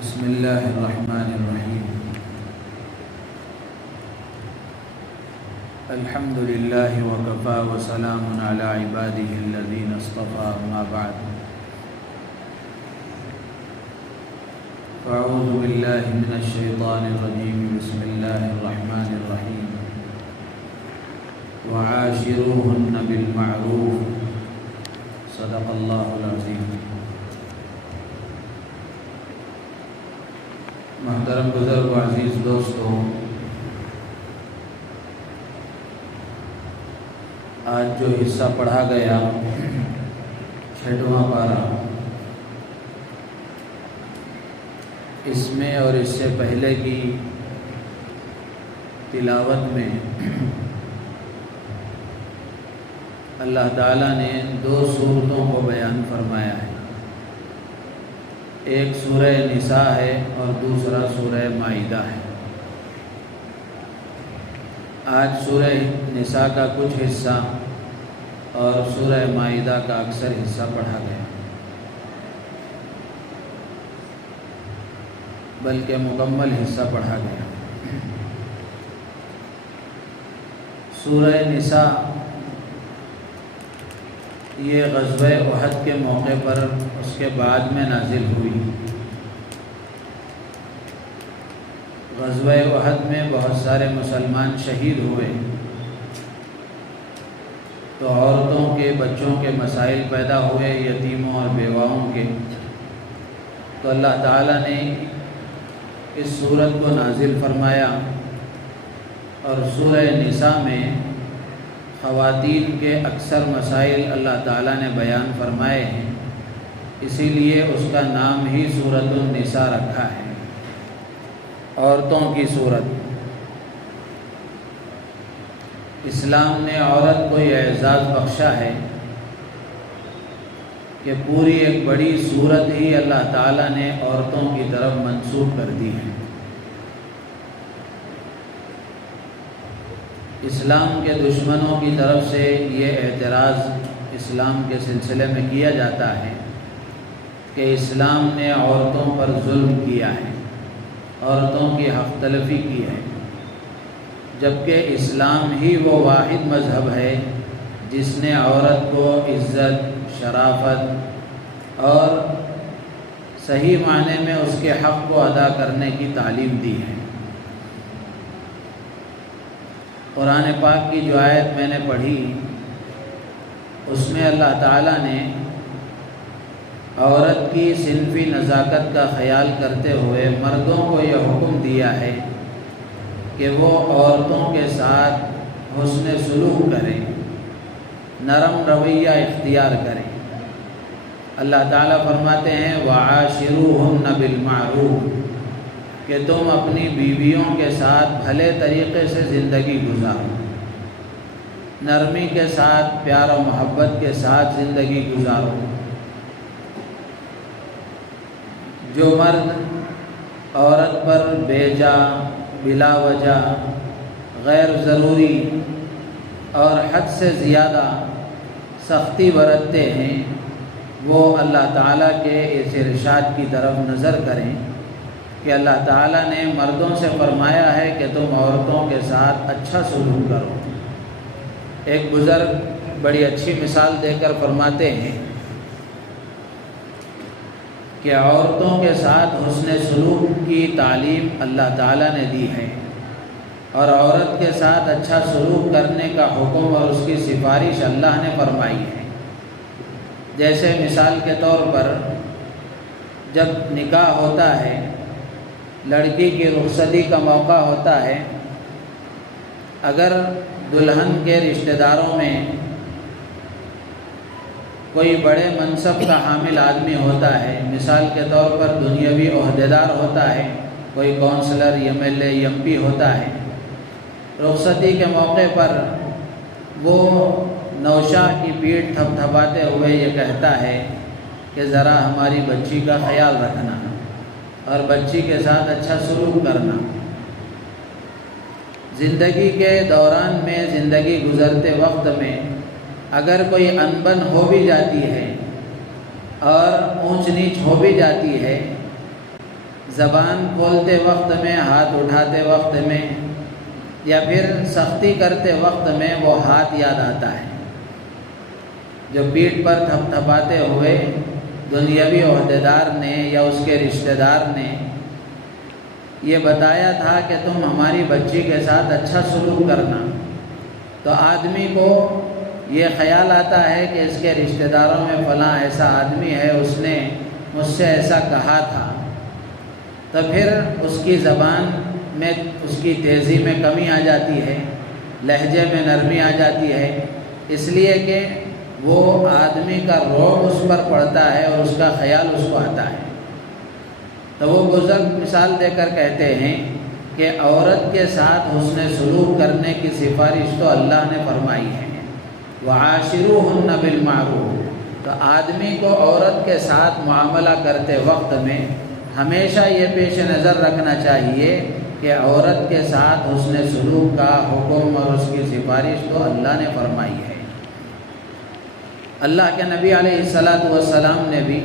بسم اللہ الرحمن الرحیم الحمد للہ وکفی وسلام علی عبادہ الذین اصطفی اما بعد اعوذ باللہ من الشیطان الرجیم بسم اللہ الرحمن الرحیم وعاشروہن بالمعروف صدق اللہ العظیم۔ محترم بزرگ و عزیز دوستوں، آج جو حصہ پڑھا گیا 6واں پارہ، اس میں اور اس سے پہلے کی تلاوت میں اللہ تعالیٰ نے 2 صورتوں کو بیان فرمایا ہے، ایک سورہ نساء ہے اور دوسرا سورہ مائدہ ہے۔ آج سورہ نساء کا کچھ حصہ اور سورہ مائدہ کا اکثر حصہ پڑھا گیا، بلکہ مکمل حصہ پڑھا گیا۔ سورہ نساء یہ غزوہ احد کے موقع پر اس کے بعد میں نازل ہوئی۔ غزوہ احد میں بہت سارے مسلمان شہید ہوئے، تو عورتوں کے بچوں کے مسائل پیدا ہوئے، یتیموں اور بیواؤں کے، تو اللہ تعالیٰ نے اس سورت کو نازل فرمایا، اور سورہ نساء میں خواتین کے اکثر مسائل اللہ تعالیٰ نے بیان فرمائے ہیں، اسی لیے اس کا نام ہی سورۃ النساء رکھا ہے، عورتوں کی سورت۔ اسلام نے عورت کو یہ اعزاز بخشا ہے کہ پوری ایک بڑی سورت ہی اللہ تعالیٰ نے عورتوں کی طرف منسوب کر دی ہے۔ اسلام کے دشمنوں کی طرف سے یہ اعتراض اسلام کے سلسلے میں کیا جاتا ہے کہ اسلام نے عورتوں پر ظلم کیا ہے، عورتوں کی حق تلفی کی ہے، جبکہ اسلام ہی وہ واحد مذہب ہے جس نے عورت کو عزت، شرافت اور صحیح معنی میں اس کے حق کو ادا کرنے کی تعلیم دی ہے۔ قرآن پاک کی جو آیت میں نے پڑھی، اس میں اللہ تعالیٰ نے عورت کی صنفی نزاکت کا خیال کرتے ہوئے مردوں کو یہ حکم دیا ہے کہ وہ عورتوں کے ساتھ حسن سلوک کریں، نرم رویہ اختیار کریں۔ اللہ تعالیٰ فرماتے ہیں وَعَاشِرُوهُنَّ بِالْمَعْرُوفِ، کہ تم اپنی بیویوں کے ساتھ بھلے طریقے سے زندگی گزارو، نرمی کے ساتھ، پیار و محبت کے ساتھ زندگی گزارو۔ جو مرد عورت پر بیجا، بلا وجہ، غیر ضروری اور حد سے زیادہ سختی برتتے ہیں، وہ اللہ تعالیٰ کے اس ارشاد کی طرف نظر کریں کہ اللہ تعالیٰ نے مردوں سے فرمایا ہے کہ تم عورتوں کے ساتھ اچھا سلوک کرو۔ ایک بزرگ بڑی اچھی مثال دے کر فرماتے ہیں کہ عورتوں کے ساتھ حسن سلوک کی تعلیم اللہ تعالیٰ نے دی ہے، اور عورت کے ساتھ اچھا سلوک کرنے کا حکم اور اس کی سفارش اللہ نے فرمائی ہے۔ جیسے مثال کے طور پر جب نکاح ہوتا ہے، لڑکی کی رخصتی کا موقع ہوتا ہے، اگر دلہن کے رشتہ داروں میں کوئی بڑے منصب کا حامل آدمی ہوتا ہے، مثال کے طور پر دنیاوی عہدیدار ہوتا ہے، کوئی کونسلر، MLA، MP ہوتا ہے، رخصتی کے موقع پر وہ نوشاہ کی پیٹھ تھپتھپاتے ہوئے یہ کہتا ہے کہ ذرا ہماری بچی کا خیال رکھنا اور بچی کے ساتھ اچھا سلوک کرنا۔ زندگی کے دوران میں، زندگی گزرتے وقت میں اگر کوئی انبن ہو بھی جاتی ہے اور اونچ نیچ ہو بھی جاتی ہے، زبان کھولتے وقت میں، ہاتھ اٹھاتے وقت میں، یا پھر سختی کرتے وقت میں وہ ہاتھ یاد آتا ہے جو پیٹھ پر تھپ تھپاتے ہوئے دنیاوی عہدیدار نے یا اس کے رشتہ دار نے یہ بتایا تھا کہ تم ہماری بچی کے ساتھ اچھا سلوک کرنا، تو آدمی کو یہ خیال آتا ہے کہ اس کے رشتہ داروں میں فلاں ایسا آدمی ہے، اس نے مجھ سے ایسا کہا تھا، تو پھر اس کی زبان میں، اس کی تیزی میں کمی آ جاتی ہے، لہجے میں نرمی آ جاتی ہے، اس لیے کہ وہ آدمی کا رعب اس پر پڑتا ہے اور اس کا خیال اس کو آتا ہے۔ تو وہ بزرگ مثال دے کر کہتے ہیں کہ عورت کے ساتھ حسن سلوک کرنے کی سفارش تو اللہ نے فرمائی ہے، وعاشروہن بالمعروف۔ تو آدمی کو عورت کے ساتھ معاملہ کرتے وقت میں ہمیشہ یہ پیش نظر رکھنا چاہیے کہ عورت کے ساتھ حسن سلوک کا حکم اور اس کی سفارش تو اللہ نے فرمائی ہے۔ اللہ کے نبی علیہ السلام نے بھی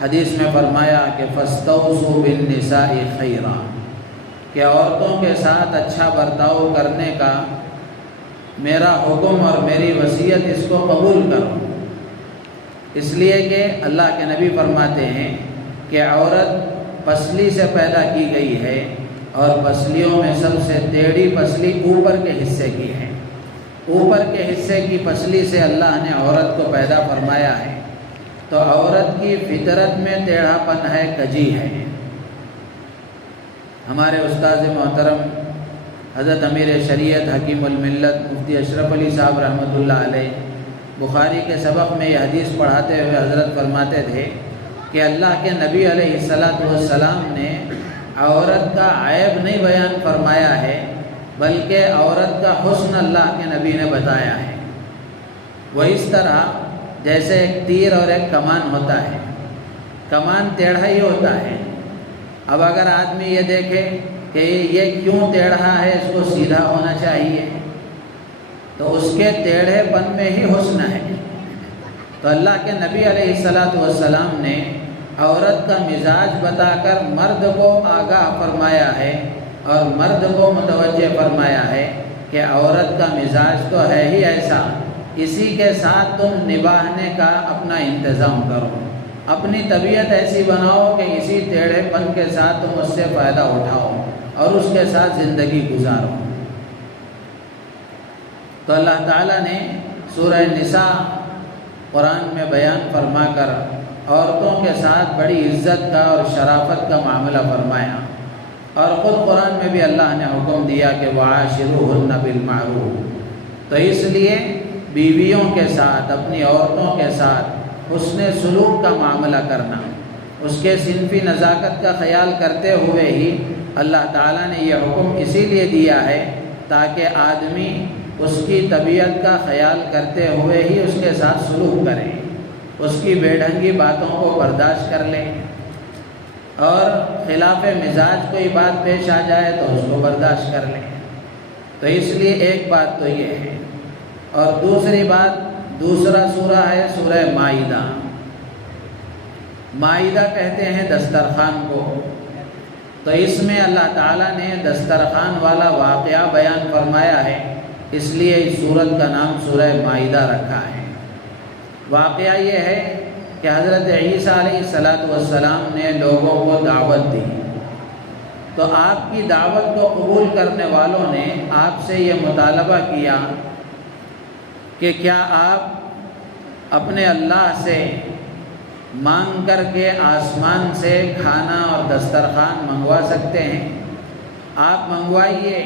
حدیث میں فرمایا کہ فاستوصوا بالنساء خیرا، کہ عورتوں کے ساتھ اچھا برتاؤ کرنے کا میرا حکم اور میری وصیت اس کو قبول کرو، اس لیے کہ اللہ کے نبی فرماتے ہیں کہ عورت پسلی سے پیدا کی گئی ہے اور پسلیوں میں سب سے ٹیڑھی پسلی اوپر کے حصے کی ہے۔ اوپر کے حصے کی پسلی سے اللہ نے عورت کو پیدا فرمایا ہے، تو عورت کی فطرت میں ٹیڑھا پن ہے، کجی ہے۔ ہمارے استاد محترم حضرت امیر شریعت حکیم الملت مفتی اشرف علی صاحب رحمۃ اللہ علیہ بخاری کے سبق میں یہ حدیث پڑھاتے ہوئے حضرت فرماتے تھے کہ اللہ کے نبی علیہ السلام نے عورت کا عیب نہیں بیان فرمایا ہے، بلکہ عورت کا حسن اللہ کے نبی نے بتایا ہے۔ وہ اس طرح جیسے ایک تیر اور ایک کمان ہوتا ہے، کمان ٹیڑھا ہی ہوتا ہے۔ اب اگر آدمی یہ دیکھے کہ یہ کیوں ٹیڑھا ہے، اس کو سیدھا ہونا چاہیے، تو اس کے ٹیڑھے پن میں ہی حسن ہے۔ تو اللہ کے نبی علیہ السلام نے عورت کا مزاج بتا کر مرد کو آگاہ فرمایا ہے اور مرد کو متوجہ فرمایا ہے کہ عورت کا مزاج تو ہے ہی ایسا، اسی کے ساتھ تم نبھانے کا اپنا انتظام کرو، اپنی طبیعت ایسی بناؤ کہ اسی ٹیڑھے پن کے ساتھ تم اس سے فائدہ اٹھاؤ اور اس کے ساتھ زندگی گزارو۔ تو اللہ تعالیٰ نے سورہ نساء قرآن میں بیان فرما کر عورتوں کے ساتھ بڑی عزت کا اور شرافت کا معاملہ فرمایا، اور خود قرآن میں بھی اللہ نے حکم دیا کہ وعاشروہن بالمعروف۔ تو اس لیے بیویوں کے ساتھ، اپنی عورتوں کے ساتھ حسن سلوک کا معاملہ کرنا، اس کے صنفی نزاکت کا خیال کرتے ہوئے ہی اللہ تعالیٰ نے یہ حکم اسی لیے دیا ہے تاکہ آدمی اس کی طبیعت کا خیال کرتے ہوئے ہی اس کے ساتھ سلوک کرے، اس کی بے ڈھنگی باتوں کو برداشت کر لے، اور خلاف مزاج کوئی بات پیش آ جائے تو اس کو برداشت کر لیں۔ تو اس لیے ایک بات تو یہ ہے، اور دوسری بات، دوسرا سورہ ہے سورہ مائدہ۔ مائدہ کہتے ہیں دسترخوان کو، تو اس میں اللہ تعالیٰ نے دسترخوان والا واقعہ بیان فرمایا ہے، اس لیے اس سورت کا نام سورہ مائدہ رکھا ہے۔ واقعہ یہ ہے کہ حضرت عیسیٰ علیہ السلام نے لوگوں کو دعوت دی، تو آپ کی دعوت کو قبول کرنے والوں نے آپ سے یہ مطالبہ کیا کہ کیا آپ اپنے اللہ سے مانگ کر کے آسمان سے کھانا اور دسترخوان منگوا سکتے ہیں؟ آپ منگوائیے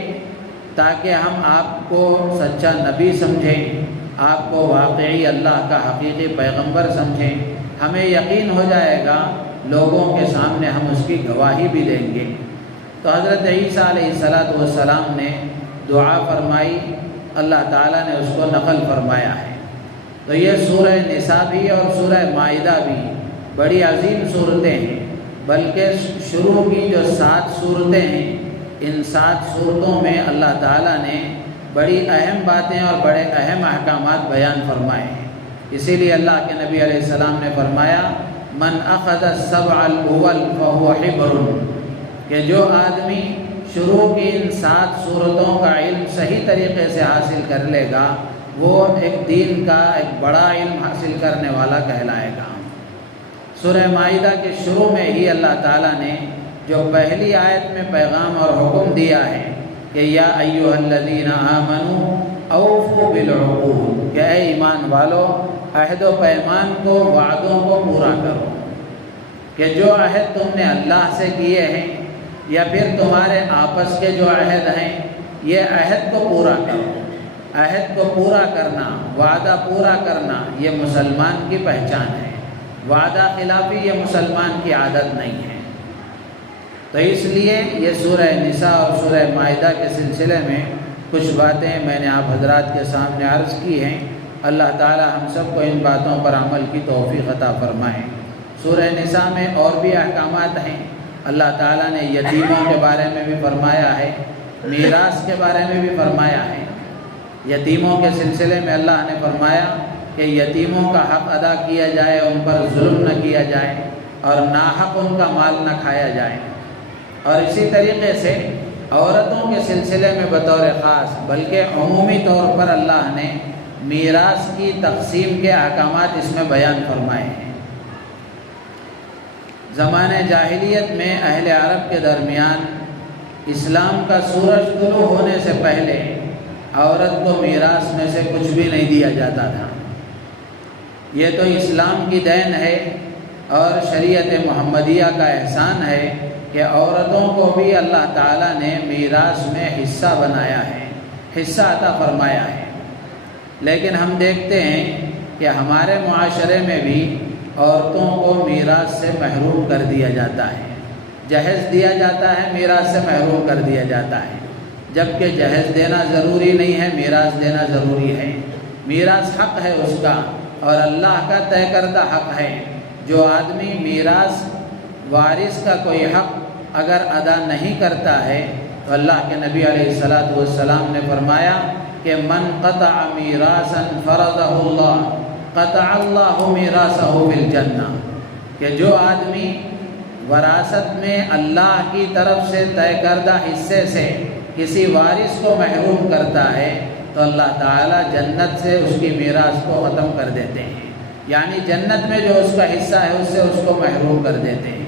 تاکہ ہم آپ کو سچا نبی سمجھیں، آپ کو واقعی اللہ کا حقیقی پیغمبر سمجھیں، ہمیں یقین ہو جائے گا، لوگوں کے سامنے ہم اس کی گواہی بھی دیں گے۔ تو حضرت عیسیٰ علیہ السلام نے دعا فرمائی، اللہ تعالیٰ نے اس کو نقل فرمایا ہے۔ تو یہ سورہ نساء بھی اور سورہ مائدہ بھی بڑی عظیم صورتیں ہیں، بلکہ شروع کی جو 7 صورتیں ہیں، ان 7 صورتوں میں اللہ تعالیٰ نے بڑی اہم باتیں اور بڑے اہم احکامات بیان فرمائے ہیں۔ اسی لیے اللہ کے نبی علیہ السلام نے فرمایا من اخذ السبع الاول فهو حبر، کہ جو آدمی شروع کی ان 7 صورتوں کا علم صحیح طریقے سے حاصل کر لے گا وہ ایک دین کا ایک بڑا علم حاصل کرنے والا کہلائے گا۔ سورہ مائدہ کے شروع میں ہی اللہ تعالیٰ نے جو پہلی آیت میں پیغام اور حکم دیا ہے کہ یا ایھا الذین آمنوا اوفوا بالعقود، کہ اے ایمان والو عہد و پیمان کو، وعدوں کو پورا کرو، کہ جو عہد تم نے اللہ سے کیے ہیں یا پھر تمہارے آپس کے جو عہد ہیں یہ عہد کو پورا کرو۔ عہد کو پورا کرنا، وعدہ پورا کرنا یہ مسلمان کی پہچان ہے، وعدہ خلافی یہ مسلمان کی عادت نہیں ہے۔ تو اس لیے یہ سورہ نساء اور سورہ مائدہ کے سلسلے میں کچھ باتیں میں نے آپ حضرات کے سامنے عرض کی ہیں۔ اللہ تعالی ہم سب کو ان باتوں پر عمل کی توفیق عطا فرمائے۔ سورہ نساء میں اور بھی احکامات ہیں۔ اللہ تعالیٰ نے یتیموں کے بارے میں بھی فرمایا ہے، میراث کے بارے میں بھی فرمایا ہے۔ یتیموں کے سلسلے میں اللہ نے فرمایا کہ یتیموں کا حق ادا کیا جائے، ان پر ظلم نہ کیا جائے اور ناحق ان کا مال نہ کھایا جائے۔ اور اسی طریقے سے عورتوں کے سلسلے میں بطور خاص بلکہ عمومی طور پر اللہ نے میراث کی تقسیم کے احکامات اس میں بیان فرمائے ہیں۔ زمانہ جاہلیت میں اہل عرب کے درمیان اسلام کا سورج طلوع ہونے سے پہلے عورت کو میراث میں سے کچھ بھی نہیں دیا جاتا تھا۔ یہ تو اسلام کی دین ہے اور شریعت محمدیہ کا احسان ہے کہ عورتوں کو بھی اللہ تعالیٰ نے میراث میں حصہ بنایا ہے، حصہ عطا فرمایا ہے۔ لیکن ہم دیکھتے ہیں کہ ہمارے معاشرے میں بھی عورتوں کو میراث سے محروم کر دیا جاتا ہے، جہیز دیا جاتا ہے، میراث سے محروم کر دیا جاتا ہے، جبکہ جہیز دینا ضروری نہیں ہے، میراث دینا ضروری ہے۔ میراث حق ہے اس کا اور اللہ کا طے کردہ حق ہے۔ جو آدمی میراث وارث کا کوئی حق اگر ادا نہیں کرتا ہے تو اللہ کے نبی علیہ الصلاۃ والسلام نے فرمایا کہ من قطع میراثا فرضہ اللہ قطع اللہ میراثہ فی الجنہ، کہ جو آدمی وراثت میں اللہ کی طرف سے طے کردہ حصے سے کسی وارث کو محروم کرتا ہے تو اللہ تعالیٰ جنت سے اس کی میراث کو ختم کر دیتے ہیں، یعنی جنت میں جو اس کا حصہ ہے اس سے اس کو محروم کر دیتے ہیں۔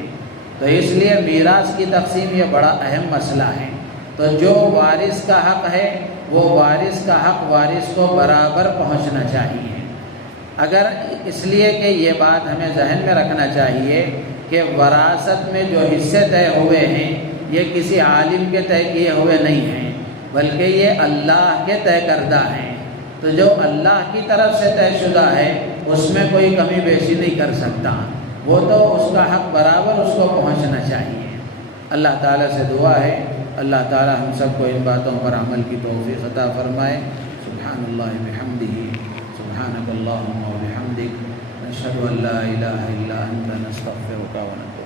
تو اس لیے میراث کی تقسیم یہ بڑا اہم مسئلہ ہے۔ تو جو وارث کا حق ہے وہ وارث کا حق وارث کو برابر پہنچنا چاہیے۔ اگر اس لیے کہ یہ بات ہمیں ذہن میں رکھنا چاہیے کہ وراثت میں جو حصے طے ہوئے ہیں یہ کسی عالم کے طے کیے ہوئے نہیں ہیں بلکہ یہ اللہ کے طے کردہ ہیں۔ تو جو اللہ کی طرف سے طے شدہ ہے اس میں کوئی کمی بیشی نہیں کر سکتا، وہ تو اس کا حق برابر اس کو پہنچنا چاہیے۔ اللہ تعالیٰ سے دعا ہے اللہ تعالیٰ ہم سب کو ان باتوں پر عمل کی توفیق عطا فرمائے۔ سبحان اللہ بحمدہ، سبحانک اللہم و بحمدک، نشہد ان لا الہ الا انت، نستغفرک و نتوب